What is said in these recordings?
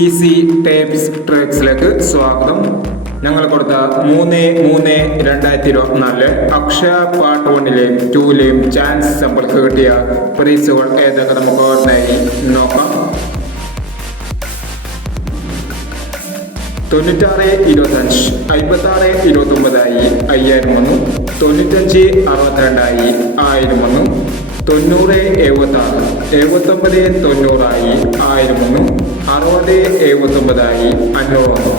Easy tapes ട്രിക്സിലേക്ക് സ്വാഗതം. ഞങ്ങൾ കൊടുത്ത 3/3/2024 അക്ഷയ പാർട്ട് 1ലെയും 2ലെയും ചാൻസ് സമ്പൾക്ക് കിട്ടിയ പ്രൈസുകൾ ഏതൊക്കെ നമുക്ക് ഓർമ്മയായി നോക്കാം. 96-25, 56-29 5000 വന്നു. 95-62 1000 വന്നു. 90-76, 79-90 1000 വന്നു. 60-79 500 വന്നു.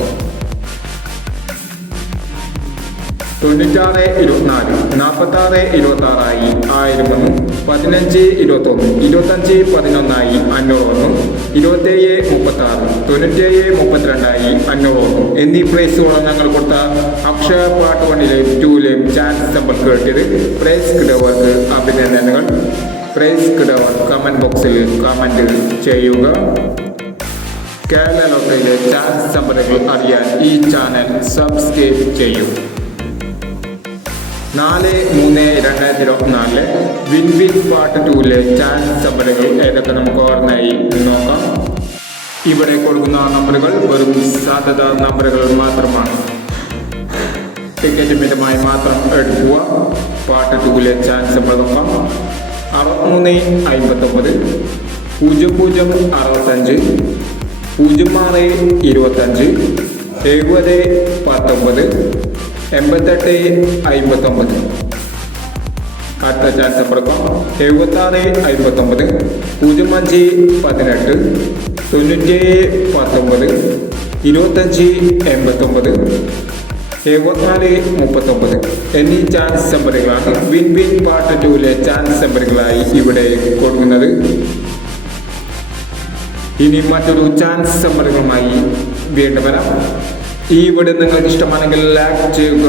96-24, 46-26 1000 വന്നു. 15-21, 25-11 500 വന്നു. 27-36, 97-32 500 വന്നു എന്നീ പ്രൈസുകളാണ് ഞങ്ങൾ കൊടുത്ത അക്ഷയ പാർട്ട് 1ലെയും 2ലെയും ചാൻസ് സമ്പൾക്ക് കിട്ടിയത്. പ്രൈസ് കിടവർക്ക് അഭിനന്ദനങ്ങൾ. പ്രൈസ് കിടവർ കമന്റ് ബോക്സിൽ കമന്റ് ചെയ്യുക. കേരള ലോട്ടറിയിലെ ചാൻസ് സമ്പത്തുകൾ അറിയാൻ ഈ ചാനൽ സബ്സ്ക്രൈബ് ചെയ്യൂ. 4/3/2024 വിൻ പാർട്ട് 2ലെ ചാൻസ് സമ്പത്തുകൾ ഏതൊക്കെ നമുക്ക് ഓർമ്മയായി നോക്കാം. ഇവിടെ കൊടുക്കുന്ന നമ്പറുകൾ വെറും സാധ്യത നമ്പറുകൾ മാത്രമാണ്. ടിക്കറ്റ് മിതമായി മാത്രം എടുക്കുക. പാർട്ട് 2ലെ ചാൻസ് സമ്പൾ നോക്കാം. 63-59, 00-65, 06-25, 70-19, 88-59. അടുത്ത ചാൻസ് നമ്പർ 76-59, 05-18, 97-19, 25-89, 74-39 എന്നീ ചാൻസ് നമ്പറുകളാണ് വിൻ പാർട്ട് 2ലെ ചാൻസ് നമ്പറുകളായി ഇവിടെ കൊടുക്കുന്നത്. ഇനി മറ്റൊരു ചാൻസ് നമ്പറുകളുമായി വീണ്ടും വരാം. ഈ വീഡിയോ നിങ്ങൾക്ക് ഇഷ്ടമാണെങ്കിൽ ലൈക്ക് ചെയ്യുക,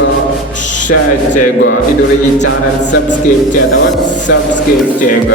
ഷെയർ ചെയ്യുക. ഇതുവരെ ഈ ചാനൽ സബ്സ്ക്രൈബ് ചെയ്യാത്തവർ സബ്സ്ക്രൈബ് ചെയ്യുക.